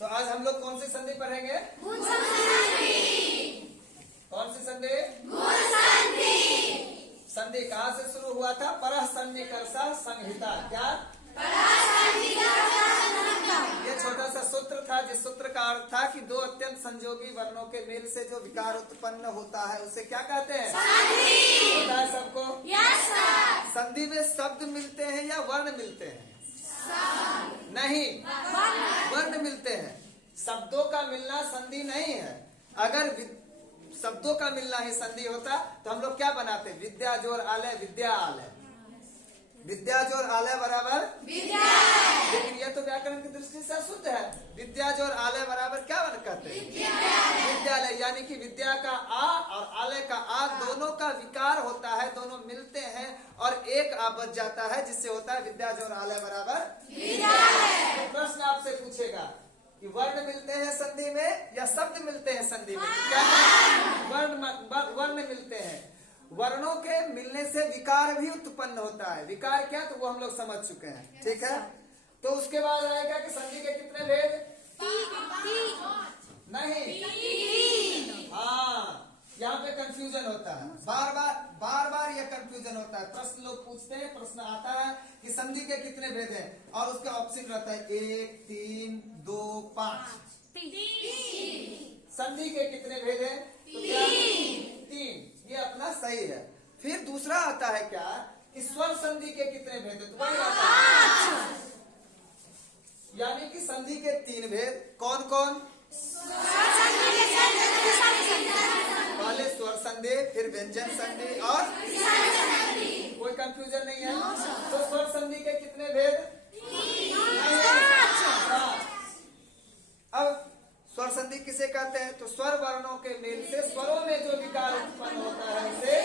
तो आज हम लोग कौन सी संधि पढ़ेंगे? कौन सी संधि? संधि कहाँ से शुरू हुआ था? परः सन्निकर्षः संहिता। क्या? ये छोटा सा सूत्र था, जिस सूत्र का अर्थ था कि दो अत्यंत संयोगी वर्णों के मेल से जो विकार उत्पन्न होता है उसे क्या कहते हैं? होता है सबको? संधि में शब्द मिलते हैं या वर्ण मिलते हैं? नहीं, वर्ण मिलते हैं। शब्दों का मिलना संधि नहीं है। अगर शब्दों का मिलना ही संधि होता तो हम लोग क्या बनाते? विद्या जोड़ आलय विद्या आलय, विद्या जोड़ आलय बराबर विद्यालय। लेकिन यह तो व्याकरण की दृष्टि से अशुद्ध है। विद्या जोड़ आलय बराबर क्या कहते हैं? विद्यालय। यानी कि विद्या का आ और आलय का आ दोनों का विकार होता है, दोनों मिलते हैं और एक आ बच जाता है, जिससे होता है विद्या जोड़ आलय बराबर विद्यालय। तो प्रश्न आपसे पूछेगा कि वर्ण मिलते हैं संधि में या शब्द मिलते हैं संधि में? क्या वर्ण मिलते हैं। वर्णों के मिलने से विकार भी उत्पन्न होता है। विकार क्या? तो वो हम लोग समझ चुके हैं, ठीक है। तो उसके बाद आएगा कि संधि के कितने भेद? नहीं, हाँ, यहाँ पे कंफ्यूजन होता है। बार बार ये कंफ्यूजन होता है। प्रश्न लोग पूछते हैं, प्रश्न आता है कि संधि के कितने भेद हैं और उसका ऑप्शन रहता है 1, 3, 2, 5। संधि के कितने भेद हैं? तो 3। ये अपना सही है। फिर दूसरा आता है क्या कि स्वर संधि के कितने भेद हैं? तो वही आता है, यानी कि संधि के 3 भेद। कौन कौन? पहले स्वर संधि, फिर व्यंजन संधि और कोई कंफ्यूजन नहीं है। तो स्वर संधि के कितने भेद? अब स्वर संधि किसे कहते हैं? तो स्वर वर्णों के मेल से स्वरों में जो विकार उत्पन्न होता है उसे,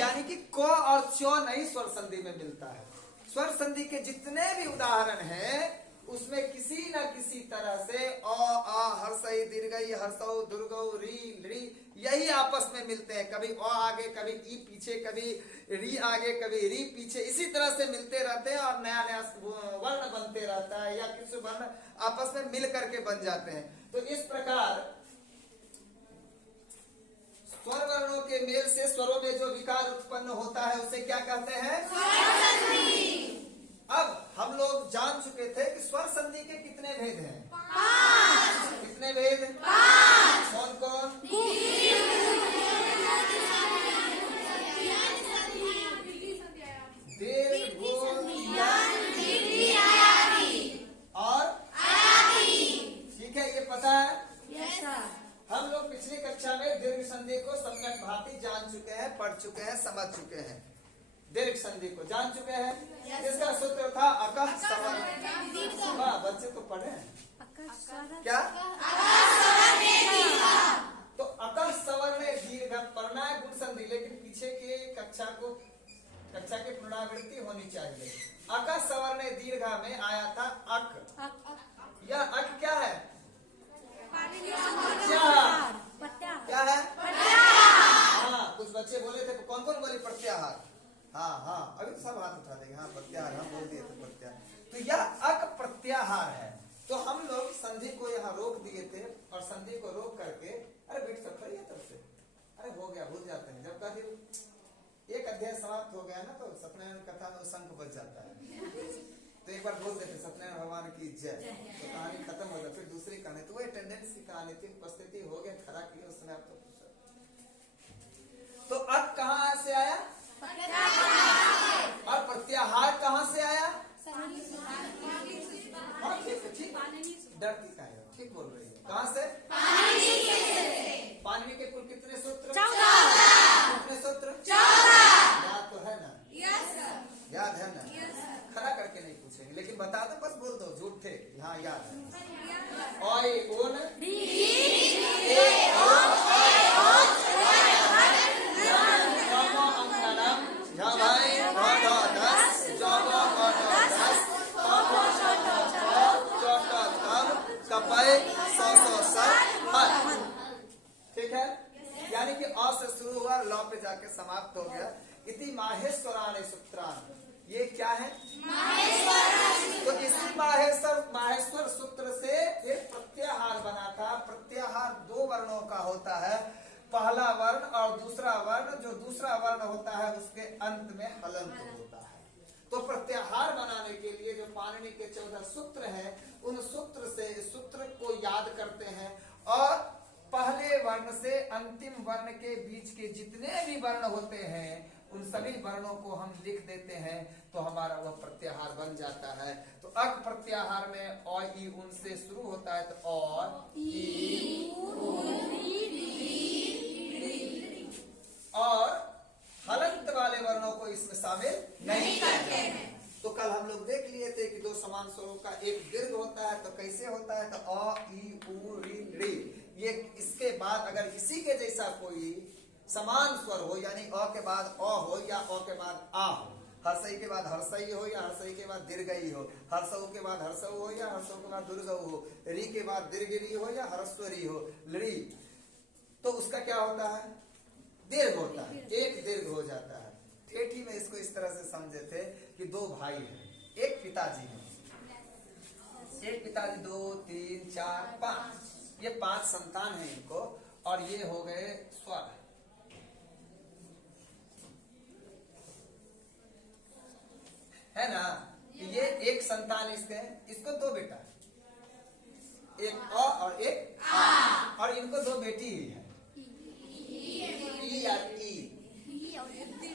यानी कि क और च नहीं स्वर संधि में मिलता है। स्वर संधि के जितने भी उदाहरण हैं उसमें किसी न किसी तरह से अ, आ, हर्षई, दीर्घई, हर्षौ, दुर्गौ, री, री, यही आपस में मिलते हैं। कभी अ आगे, कभी ई पीछे, कभी री आगे, कभी री पीछे, इसी तरह से मिलते रहते हैं और नया नया वर्ण बनते रहता है या किसी वर्ण आपस में मिल करके बन जाते हैं। तो इस प्रकार स्वर वर्णों के मेल से स्वरों में जो विकार उत्पन्न होता है उसे क्या कहते हैं? अब हम लोग जान चुके थे कि स्वर संधि के कितने भेद हैं? 5। कितने भेद? 5। कौन कौन? दीर्घ, और ठीक है, ये पता है। हम लोग पिछली कक्षा में दीर्घ संधि को सम्यक भांति जान चुके हैं, पढ़ चुके हैं, समझ चुके हैं। दीर्घ संधि को जान चुके हैं। इसका सूत्र था अकः सवर्ण। वाह, बच्चे तो पढ़े हैं क्या? तो अकः सवर्ण दीर्घ पढ़ना है गुण संधि, लेकिन पीछे के कक्षा की पुनरावृत्ति होनी चाहिए। अकः सवर्ण दीर्घ में आया था अक। यह अक क्या है? क्या है? हाँ, कुछ बच्चे बोले थे। कौन कौन बोले? प्रत्याहार। हाँ, अभी तो सब हाथ उठा देंगे। हाँ, प्रत्याहार, हम बोल दिए थे प्रत्याहार। तो यह अक प्रत्याहार है। तो हम लोग संधि को यहाँ रोक दिए थे और संधि को रोक करके, अरे बेट सब खड़ी है तब से, अरे हो गया, भूल जाते हैं। जब कभी एक अध्याय समाप्त हो गया ना तो सत्यनारायण कथा में शंख बज जाता है। तो एक बार बोल देते सत्यनारायण भगवान की जय, तो कहानी खत्म हो जाती। फिर दूसरी कहानी, तो वो टेंडेंसी कहानी थी, उपस्थिति हो गया, खड़ा किया उस समय। आप तो अक कहाँ से आया? और प्रत्याहार कहाँ से आया? हाँ, ठीक, डरती का है, ठीक बोल रही है। कहाँ से? पाणिनि के कुल कितने सूत्र? 14। कितने सूत्र? 14। याद तो है ना? याद है ना? खड़ा करके नहीं पूछेंगे, लेकिन बता दो, बस बोल दो, झूठ थे। हाँ, याद है। ओय ओन ठीक है, यानी कि अ से शुरू हुआ, ल पे जाके समाप्त हो गया। इति माहेश्वराणि सूत्राणि, ये क्या है? तो इसी माहेश्वर सूत्र में हलंत होता है। तो प्रत्याहार बनाने के लिए जो पाणिनि के 14 सूत्र हैं, उन सूत्र से सूत्र को याद करते हैं और पहले वर्ण से अंतिम वर्ण के बीच के जितने भी वर्ण होते हैं उन सभी वर्णों को हम लिख देते हैं, तो हमारा वह प्रत्याहार बन जाता है। तो अक प्रत्याहार में अ ई उन से शुरू होता है, तो अ ई और हलंत वाले वर्णों को इसमें शामिल नहीं करते हैं। तो कल हम लोग देख लिए थे कि दो समान स्वरों का एक दीर्घ होता है, तो कैसे होता है, तो अ ई उ री री। ये इसके बाद अगर इसी के जैसा कोई समान स्वर हो, यानी अ के बाद अ हो या अ के बाद आ हो, हर्षई के बाद हर्षई हो या हर्षई के बाद दीर्घई हो, हर्षऊ के बाद हर्षऊ हो या हर्षऊ के बाद दुर्गऊ हो, री के बाद दीर्घ हो या ह्रस्वरी हो, ली, तो उसका क्या होता है, दीर्घ होता है, एक दीर्घ हो जाता है। ठेठी में इसको इस तरह से समझे थे कि दो भाई हैं, एक पिताजी है, एक पिताजी, 2 3 4 5, ये 5 संतान है इनको, और ये हो गए स्वर, है ना। ये एक संतान इसके, इसको 2 बेटा, एक अ और एक आ, और इनको 2 बेटी ही है, ई और ई,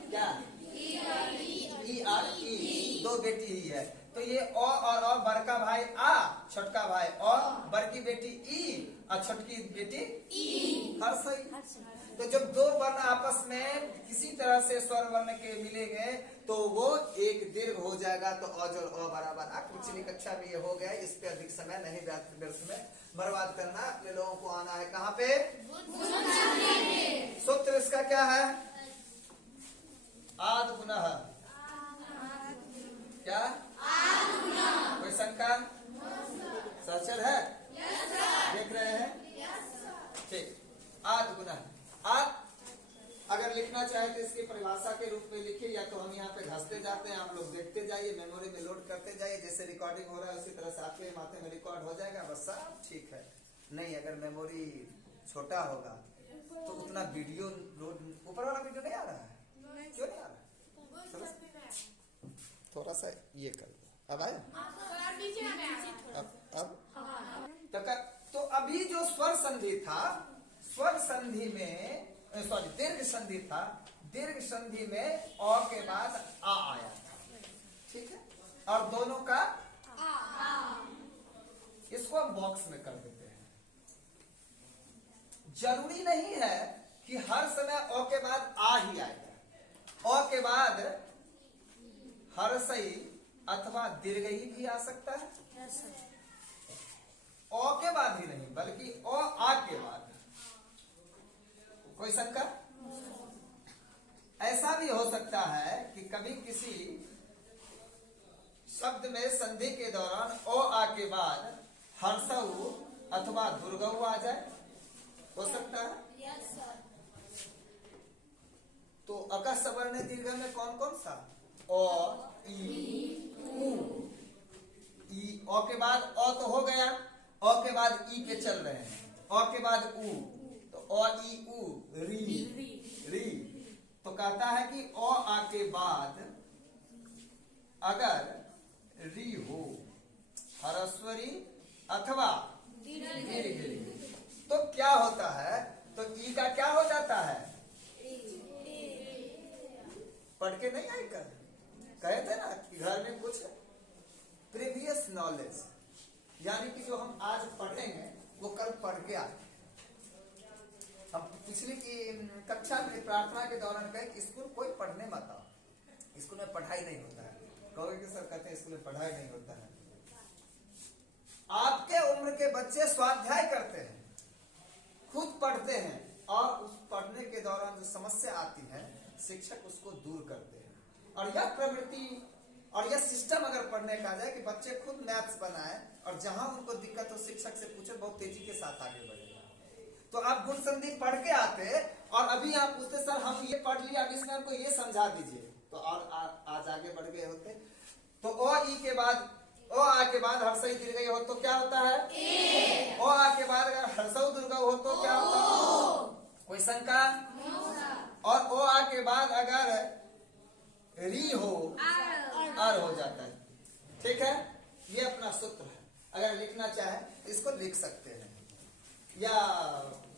क्या ई और ई, 2 बेटी ही है। तो ये अ और अ, बड़का भाई आ, छोटका भाई अ, बड़की बेटी ई और छोटकी बेटी ई, हर्षई। तो जब 2 वर्ण आपस में किसी तरह से स्वर वर्ण के मिलेंगे तो वो एक दीर्घ हो जाएगा। तो अ जोड़ अ बराबर आ। पिछली कक्षा में ये हो गया, इस पे अधिक समय नहीं व्यर्थ में बर्बाद करना। अपने लोगों को आना है कहाँ पे, सूत्र इसका क्या है, आद पुनः, क्या कोई शंका, सचर है, देख रहे हैं, ठीक। आद गुना, आद अगर लिखना चाहे तो इसकी परिभाषा के रूप में लिखिए, या तो हम यहाँ पे घसते जाते हैं, आप लोग देखते जाइए, मेमोरी में लोड करते जाइए, जैसे रिकॉर्डिंग हो रहा है उसी तरह से आपके माथे में रिकॉर्ड हो जाएगा, बस सब ठीक है। नहीं, अगर मेमोरी छोटा होगा तो उतना वीडियो लोड, ऊपर वाला वीडियो नहीं आ रहा है, क्यों नहीं आ रहा है, थोड़ा सा ये कर दो, अब आया, अब तो अभी जो स्वर संधि था, स्वर संधि में सॉरी दीर्घ संधि था, दीर्घ संधि में अ के बाद आ आया था, ठीक है, और दोनों का इसको हम बॉक्स में कर देते हैं। जरूरी नहीं है कि हर समय अ के बाद आ ही आएगा, अ के बाद हर्षई अथवा दीर्घई भी आ सकता है, अ के बाद ही नहीं बल्कि अ आ के बाद। कोई शंका, ऐसा भी हो सकता है कि कभी किसी शब्द में संधि के दौरान अ आ के बाद हर्षऊ अथवा दुर्गऊ आ जाए, हो सकता है। तो अका सवर्ण दीर्घ में कौन कौन सा, अ ई उ, ई अ के बाद अ तो हो गया, अ के बाद ई पे चल रहे हैं, अ के बाद उ, तो अ ई उ री री। तो कहता है कि अ आ के बाद अगर री हो, ह्रस्वरी अथवा दीर्घ, तो क्या होता है, तो ई का क्या हो जाता है, पढ़ के नहीं आई कर, कहे थे ना कि घर में कुछ प्रीवियस नॉलेज, यानी कि जो हम आज पढ़ेंगे वो कल पढ़ के आए। हम पिछली की कक्षा में प्रार्थना के दौरान कहे कि स्कूल कोई पढ़ने मत आओ, स्कूल में पढ़ाई नहीं होता है। कहोगे कि सर कहते हैं स्कूल में पढ़ाई नहीं होता है। आपके उम्र के बच्चे स्वाध्याय करते हैं, खुद पढ़ते हैं, और उस पढ़ने के दौरान जो समस्या आती है शिक्षक उसको दूर करते हैं। और यह प्रवृत्ति और यह सिस्टम अगर पढ़ने का जाए कि बच्चे खुद मैथ्स बनाए और जहां उनको दिक्कत हो शिक्षक से पूछे, बहुत तेजी के साथ आगे बढ़ेगा। तो आप गुण संधि पढ़ के आते और अभी आप पूछते सर हम ये पढ़ लिया, अब इसमें हमको ये समझा दीजिए, तो और आज आगे बढ़ गए होते। तो अ ई के बाद अ आ के बाद हर्षई दीर्घई हो तो क्या होता है, अ आ के बाद अगर हर्षऊ दुर्गऊ हो तो क्या होता है, कोई शंका। और अ आ के बाद अगर री हो अर हो जाता है। ठीक है, ये अपना सूत्र है। अगर लिखना चाहे तो इसको लिख सकते हैं, या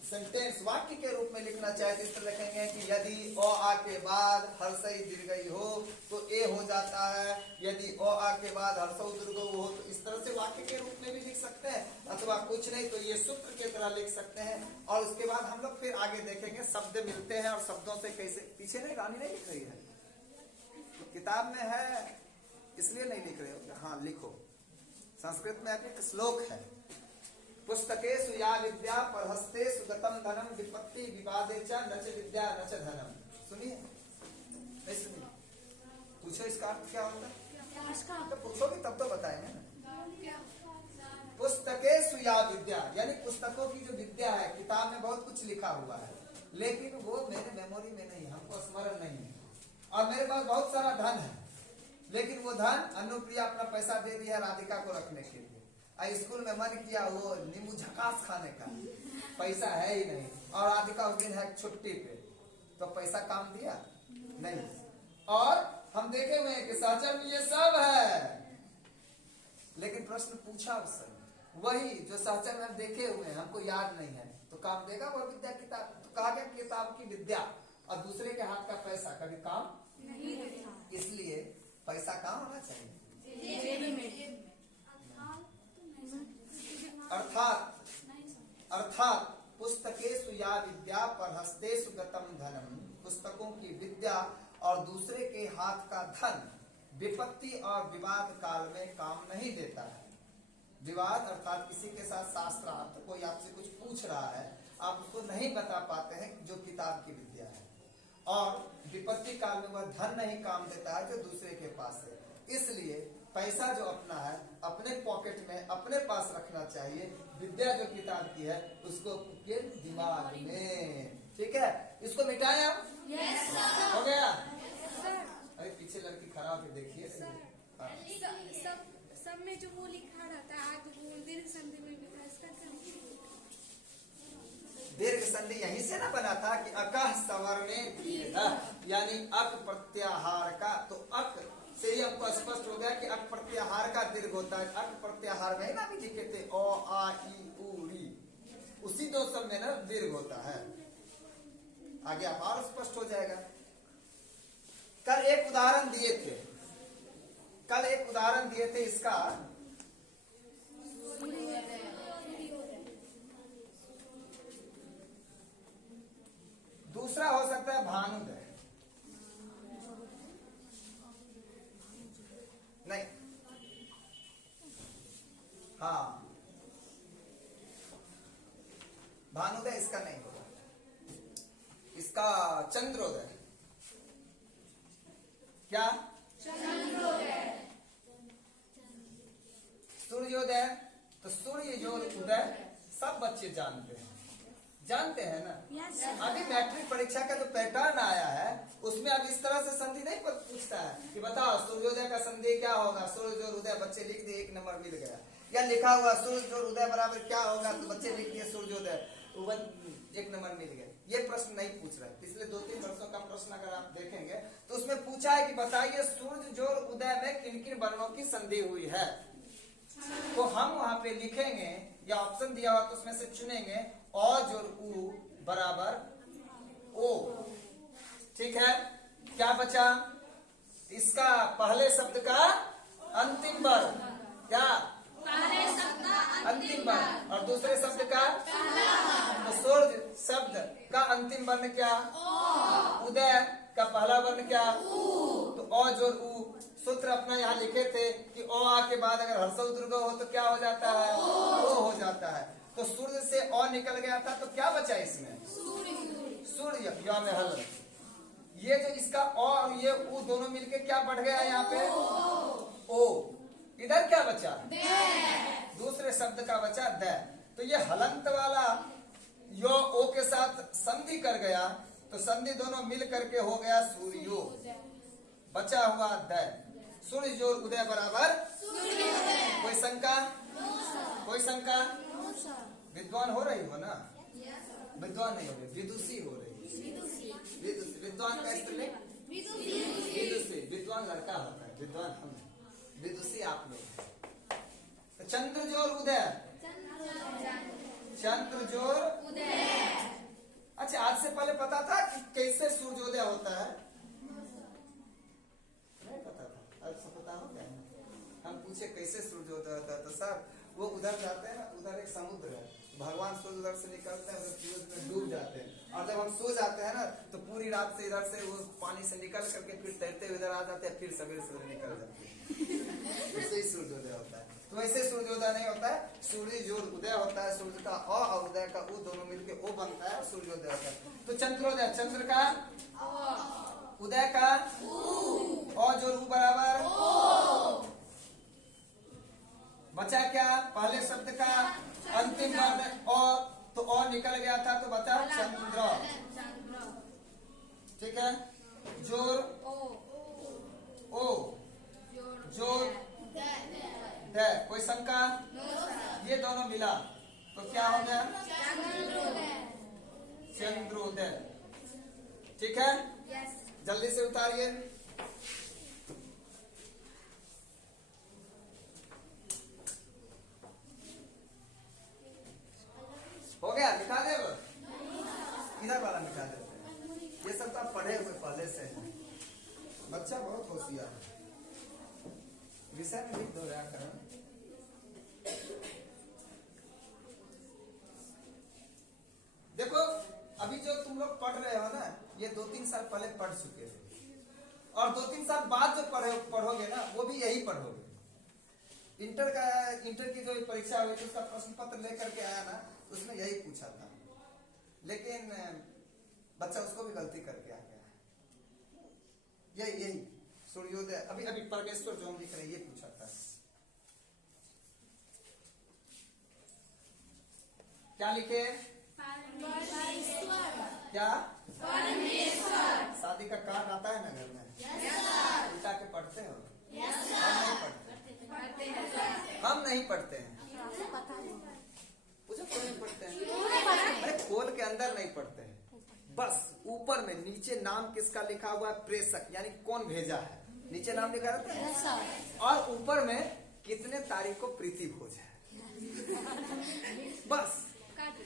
सेंटेंस वाक्य के रूप में लिखना चाहे तो इस तरह लिखेंगे कि यदि ओ आ के बाद हर्षई दीर्घई हो तो ए हो जाता है, यदि ओ आ के बाद हर्षौ दीर्घौ हो तो इस तरह से वाक्य के रूप में भी लिख सकते हैं, अथवा कुछ नहीं तो ये सूत्र की तरह लिख सकते हैं। और उसके बाद हम लोग फिर आगे देखेंगे शब्द मिलते हैं और शब्दों से कैसे, पीछे नहीं रानी नहीं लिख रही है, तो किताब में है इसलिए नहीं लिख रहे हो। हाँ लिखो, संस्कृत में एक श्लोक है, पुस्तकेषु या विद्या परहस्तेषु गतं धनम विपत्ति विवादे च न च विद्या न च धनम। सुनिए, नहीं सुनिए, पूछो इसका अर्थ क्या होता है, तो पूछोगे तब तो बताएंगे ना। पुस्तकेषु या विद्या यानी पुस्तकों की जो विद्या है, किताब में बहुत कुछ लिखा हुआ है लेकिन वो मेरे मेमोरी में नहीं, हमको स्मरण नहीं है, और मेरे पास बहुत सारा धन है लेकिन वो धन अनुप्रिया अपना पैसा दे दिया राधिका को रखने के लिए, स्कूल में मन किया वो नींबू झकास खाने का, पैसा है ही नहीं, और राधिका उस दिन है छुट्टी पे, तो पैसा काम दिया नहीं। और हम देखे हुए हैं कि सहचर में ये सब है, लेकिन प्रश्न पूछा उस समय वही जो सहचर में हम देखे हुए हैं, हमको याद नहीं है, तो काम देगा वह विद्या किताब। तो कहा गया किताब की विद्या और दूसरे के हाथ का पैसा कभी काम नहीं देता, इसलिए पैसा काम होना चाहिए। अर्थात पुस्तकेषु या विद्या परहस्तेषु गतं धनम, पुस्तकों की विद्या और दूसरे के हाथ का धन विपत्ति और विवाद काल में काम नहीं देता है। विवाद अर्थात किसी के साथ शास्त्रार्थ, कोई आपसे कुछ पूछ रहा है, आप उसको नहीं बता पाते हैं जो किताब की विद्या है, और विपत्ति काल में वह धन नहीं काम देता है जो दूसरे के पास है। इसलिए पैसा जो अपना है अपने पॉकेट में अपने पास रखना चाहिए, विद्या जो किताब की है उसको के दिमाग में। ठीक है, इसको मिटाएं आप। yes, हो गया। yes, अरे पीछे लड़की खड़ा होकर देखिए। सब में जो वो लिखा रहता है दीर्घ संधि में दीर्घ संधि यहीं से ना बना था कि अकः सवर्णे यानी अक प्रत्याहार का, तो अक से ही हमको स्पष्ट हो गया कि अक प्रत्याहार का दीर्घ होता है। अक प्रत्याहार में ना भी लिखे थे ओ आ ई उ री, उसी दो सब में ना दीर्घ होता है। आगे आप और स्पष्ट हो जाएगा। कल एक उदाहरण दिए थे इसका, दूसरा हो सकता है भानुदय, नहीं, हाँ भानुदय इसका नहीं होगा, इसका चंद्रोदय। क्या चंद्रोदय? सूर्योदय, तो सूर्य जो उदय सब बच्चे जानते हैं ना। yes, अभी मैट्रिक परीक्षा का जो पैटर्न आया है उसमें अब इस तरह से संधि नहीं पूछता है कि बताओ सूर्योदय का संधि क्या होगा, सूर्य जो उदय, बच्चे लिख दिए 1 नंबर मिल गया, या लिखा हुआ सूर्य जो उदय बराबर क्या होगा तो बच्चे लिख दिए सूर्योदय, 1 नंबर मिल गया। ये प्रश्न नहीं पूछ रहा है। पिछले 2-3 वर्षों का प्रश्न अगर आप देखेंगे तो उसमें पूछा है कि बताइए सूर्य जो उदय में किन किन वर्णों की संधि हुई है, तो हम वहां पे लिखेंगे या ऑप्शन दिया हुआ तो उसमें से चुनेंगे अ जोड़ उ बराबर ओ। ठीक है, क्या बचा? इसका पहले शब्द का अंतिम वर्ण, क्या पहले शब्द का अंतिम वर्ण, और दूसरे शब्द का तो सूर्य शब्द का अंतिम वर्ण क्या ओ, उदय का पहला वर्ण क्या उ, तो अ जोड़ उ। सूत्र अपना यहाँ लिखे थे कि ओ आ के बाद अगर हर्षौ दीर्घौ हो तो क्या हो जाता है ओ हो जाता है। तो सूर्य से ओ निकल गया था तो क्या बचा इसमें सूर्य, या में हल। ये जो इसका ओ और ये उ दोनों मिलके क्या बढ़ गया यहाँ पे ओ, इधर क्या बचा दूसरे शब्द का बचा द। तो ये हलंत वाला यो ओ के साथ संधि कर गया तो संधि दोनों मिल करके हो गया सूर्यो, बचा हुआ द। सूर्य जोड़ उदय बराबर कोई शंका? कोई शंका? विद्वान हो रही हो ना? विद्वान नहीं हो रही, विदुषी हो रही। विद्वान का स्त्रीलिंग विदुषी विद्वान लड़का होता है, विद्वान हम, विदुषी आप लोग। तो चंद्र जोर उदय, चंद्र जोर उदय। अच्छा, आज से पहले पता था कि कैसे सूर्योदय होता है? नहीं पता था, आज से पता हो गया। हम पूछे कैसे सूर्योदय होता है, तो सर वो उधर जाते हैं ना, उधर एक समुद्र है, भगवान सूर्य उधर से निकलते हैं, उधर सूरज में डूब जाते हैं, और जब हम सो जाते हैं ना तो पूरी रात से इधर से वो पानी से निकल करके फिर तैरते हुए इधर आ जाते हैं, फिर सवेरे सवेरे निकल जाते हैं। ऐसे ही सूर्योदय होता है। तो ऐसे सूर्योदय नहीं होता है, सूर्य जो उदय होता है, सूर्य का अ और उदय का उ दोनों मिलके ओ बनता है, सूर्योदय होता है। तो चंद्रोदय, चंद्र का उदय का और जो रू बराबर बचा क्या? पहले शब्द का अंतिम वर्ड और, तो और निकल गया था तो बचा चंद्र। ठीक है, जोर ओ, जोर द, कोई शंका? ये दोनों मिला तो क्या हो गया? चंद्रोदय। ठीक है, जल्दी से उतारिए। हो गया? मिटा दे, इधर वाला मिटा देते हैं। ये सब तो आप पढ़े हुए पहले से हैं। बच्चा बहुत होशियार है, विषय में लिख दो व्याकरण। देखो अभी जो तुम लोग पढ़ रहे हो ना, ये 2-3 साल पहले पढ़ चुके थे, और 2-3 साल बाद जो पढ़ोगे ना वो भी यही पढ़ोगे। इंटर की जो परीक्षा हुई थी उसका प्रश्न पत्र लेकर के आया ना, उसमें यही पूछा था, लेकिन बच्चा उसको भी गलती करके आ गया। यही सूर्योदय, अभी अभी परमेश्वर जो हम लिख रहे हैं ये पूछा था। क्या लिखे? क्या? परमेश्वर। शादी का कार्ड आता है ना घर में? उठा के पढ़ते हो? हम नहीं पढ़ते हैं। मुझे क्यों नहीं पढ़ते हैं? अरे खोल के अंदर नहीं पढ़ते हैं, बस ऊपर में नीचे नाम किसका लिखा हुआ है, प्रेषक, यानी कौन भेजा है, नीचे नाम लिखा रहता है, और ऊपर में कितने तारीख को प्रीति भोज है, बस।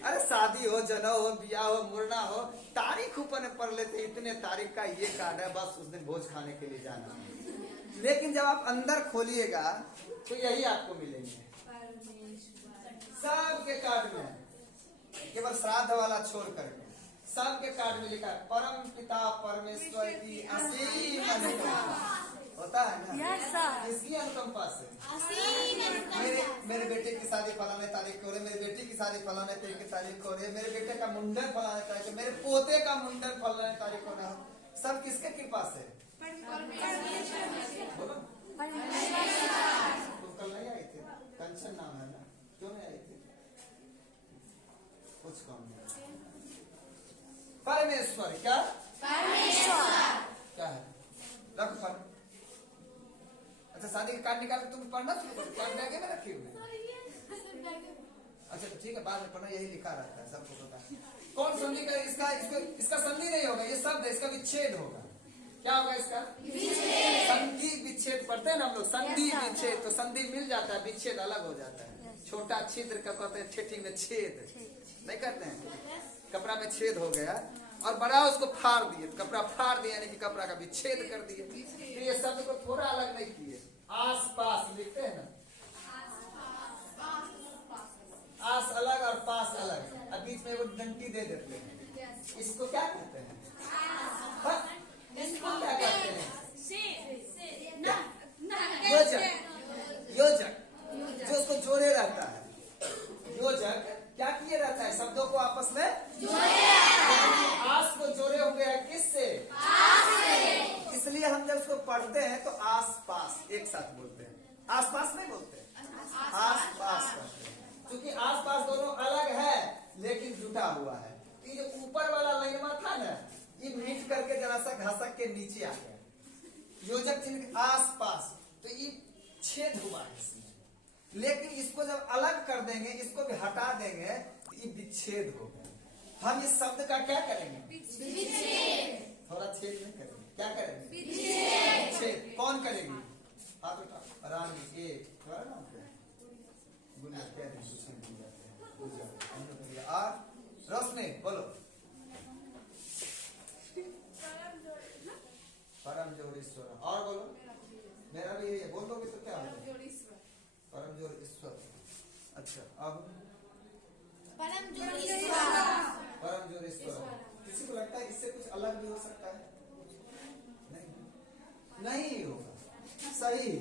अरे शादी हो, जनेऊ हो, ब्याह हो, मुरना हो, तारीख ऊपर में पढ़ लेते, इतने तारीख का ये कार्ड है, बस उस दिन भोज खाने के लिए जाना। लेकिन जब आप अंदर खोलिएगा तो यही आपको मिलेंगे सबके कार्ड में, केवल श्राद्ध वाला छोड़ करके सबके कार्ड में लिखा है परम पिता परमेश्वर की असीम अनुकंपा। होता है ना? किसकी अनुकंपा से? मेरे बेटे की शादी फलाने तारीख को हो रही, मेरी बेटी की शादी फलाने तारीख को हो रही है, मेरे बेटे का मुंडन फलाने तारीख, मेरे पोते का मुंडन फलाने तारीख को ना, सब किसके कृपा से? बोलो, तुम कल नहीं आई थी? कंचन नाम है ना, क्यों नहीं आई थी? कुछ कम नहीं। परमेश्वर क्या? परमेश्वर क्या है? रख पर। अच्छा, शादी का कार्ड निकाल के तुम पढ़ना शुरू करो, कार्ड बैग में रखी हुई। अच्छा ठीक है, बाद में पढ़ना, यही लिखा रहता है, सबको पता है। कौन संधि का? इसका संधि नहीं होगा, ये शब्द है, इसका विच्छेद होगा। क्या होगा इसका? संधि विच्छेद पढ़ते हैं ना हम लोग, संधि विच्छेद। तो संधि मिल जाता है, विच्छेद अलग हो जाता है। छोटा छिद्र का कहते हैं, ठेठी में छेद नहीं करते हैं, कपड़ा में छेद हो गया और बड़ा उसको फाड़ दिए, तो कपड़ा फाड़ दिया यानी कि कपड़ा का विच्छेद कर दिए। तो ये शब्द को थोड़ा अलग नहीं किए, आस पास लिखते हैं ना, आस अलग और पास अलग, और बीच में वो डंटी दे देते हैं। इसको क्या कहते हैं? इसको क्या कहते हैं? योजक। योजक जो उसको जोड़े रहता है, योजक क्या किए रहता है? शब्दों को आपस में आस को जोड़े हुए हैं, किससे? इसलिए हम जब उसको पढ़ते हैं तो आस पास एक साथ बोलते हैं, आस पास नहीं बोलते, आस पास करते हैं, क्योंकि आस पास दोनों अलग है लेकिन जुटा हुआ है। ये जो ऊपर वाला लाइनमा था ना, ये मीट करके जरा सा घसक के नीचे आ गया, योजक चिन्ह आस पास, तो ये छेद हुआ है इसमें। लेकिन इसको जब अलग कर देंगे, इसको भी हटा देंगे, तो ये विच्छेद हो गया। हम इस शब्द का क्या करेंगे? थोड़ा छेद नहीं करेंगे, क्या करेगी? विच्छेद। कौन करेगी? हाथ उठा। रानी एक और रोशनी बोलो। परम जोड़ ईश्वर। और बोलो। मेरा भी यही है, बोल दोगे तो क्या होगा? परम जोड़ ईश्वर। अच्छा अब परम जोड़ ईश्वर। परम जोड़ ईश्वर। किसी को लगता है इससे कुछ अलग भी हो सकता है? नहीं होगा। सही।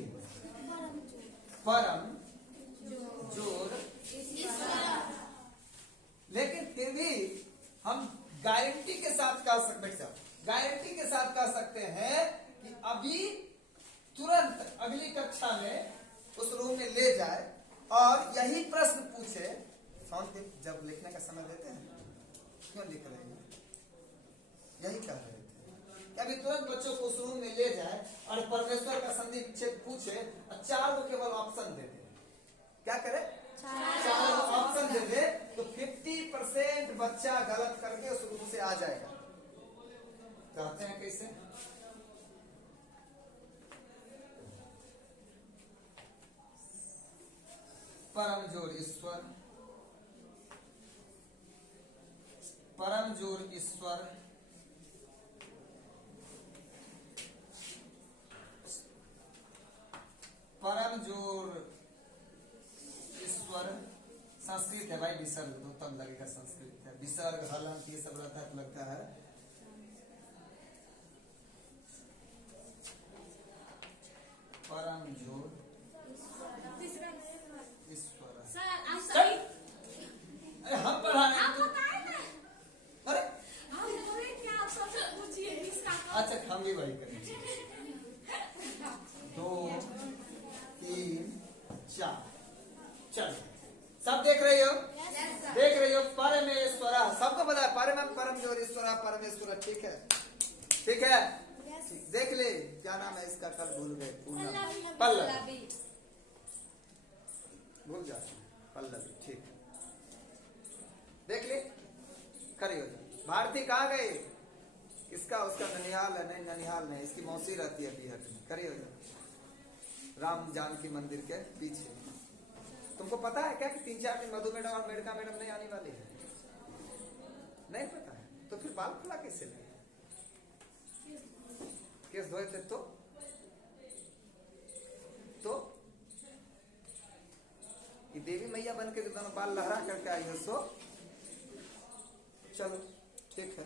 परम जोड़ ईश्वर। लेकिन फिर भी हम गारंटी के साथ कह सकते हैं कि अभी तुरंत अगली कक्षा में उस रूम में ले जाए और यही प्रश्न पूछे। जब लिखने का समय देते हैं क्यों लिख रहे हैं? यही कह रहे थे कि अभी तुरंत बच्चों को उस रूम में ले जाए और परमेश्वर का संधि विच्छेद पूछे और 4 को केवल ऑप्शन दे दे। क्या करे? 4 ऑप्शन दे दे तो 50% बच्चा गलत करके उस रूम से आ जाएगा। कहते हैं कैसे? परम जोड़ ईश्वर। परम जोड़ ईश्वर परम जोड़ ईश्वर संस्कृत है भाई। विसर्ग तो तब लगेगा संस्कृत है। विसर्ग हलंत ये सब रहता है तो लगता है परम जोड़ ईश्वर। अरे हम पढ़ा रहे हैं। अरे अच्छा हम भी वही करेंगे। 2 3 4 चल सब देख रही हो? देख रही हो? परमेश्वर सबको पता है। परम जोड़ ईश्वर परमेश्वर। ठीक है ठीक है देख ले। क्या नाम है इसका? कल भूल गए। पल्लवी। भूल जाते हैं पल्लवी। ठीक है देख ले। खड़ी हो जाए। भारती कहाँ गई? इसका उसका ननिहाल है। नहीं ननिहाल नहीं, इसकी मौसी रहती है बिहार में। खड़ी हो जाए। राम जानकी मंदिर के पीछे। तुमको पता है क्या कि 3-4 दिन मधु मैडम और मेडका मैडम नहीं आने वाली है? नहीं पता है तो फिर बाल खुला कैसे लगे? केस धोए थे तो ये देवी मैया बन के जो दोनों बाल लहरा करके आई हो। सो चलो ठीक है।